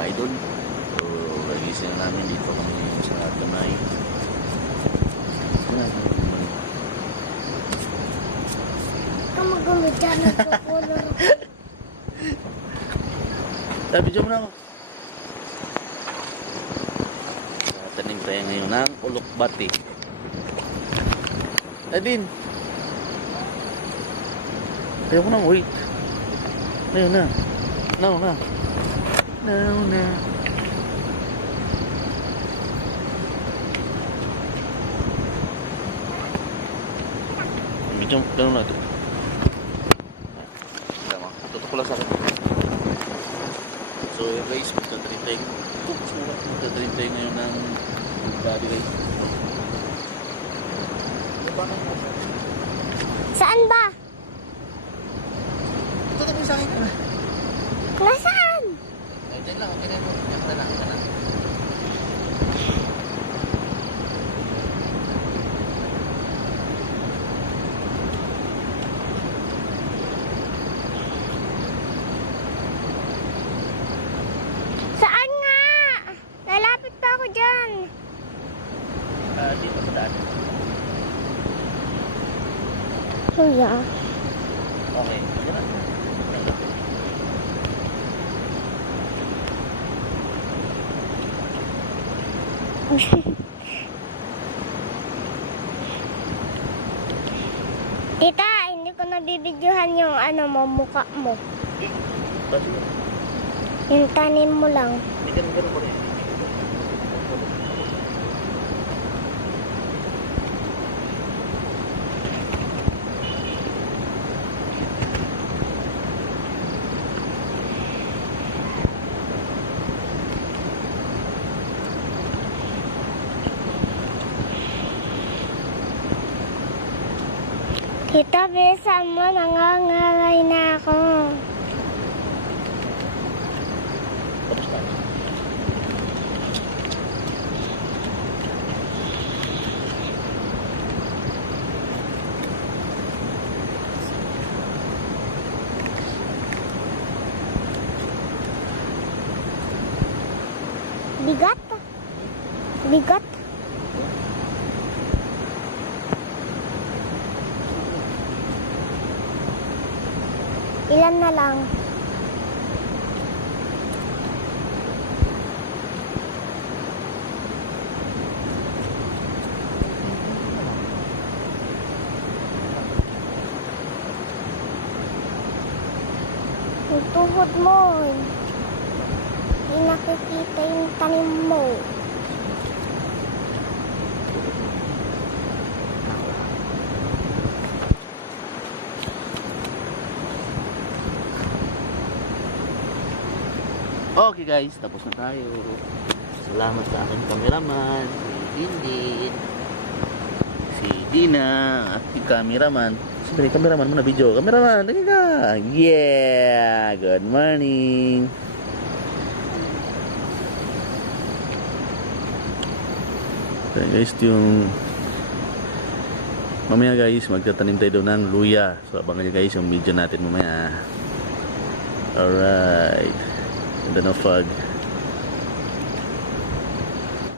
mga idol. So, nagising na namin dito kami sa Tanay. Ikaw magumit dyan, nagkukulor. Video mo na ako. Tanim tayo ngayon ng ulokbati. Adin! Ayaw ko nang wait. Ayaw na. Now na. Now na. Medyo gano'n natin. Tutok ko lang sa akin. So guys, magta-train tayo ngayon ng body guys. Saan ba? Tutok mo sa akin. Nasaan? Ay, dyan lang. Okay na ito. Yan lang. Saan nga? Lalapit pa ako dyan. Dito sa daan. Kuya. Okay. Ito na. Tita, hindi ko nabibidyohan yung mukha mo. Ba't? Yung tanim mo lang. Hindi ganun ko rin. Tita, bilisan mo, nangangaray na ako. Tapos na. Bigat? Bigat? Ilan na lang? Yung tuhod mo. Hindi nakikita yung tanim mo. Okay guys, tapos na tayo. Salamat sa aking cameraman, si Dindin, si Dina, at yung cameraman. Siyempre, cameraman mo na video. Cameraman, tingin ka! Yeah! Good morning! So guys, yung mamaya guys, magtatanim tayo doon ng luya. So abangan nyo guys yung video natin mamaya. Alright. Ganda ng fog.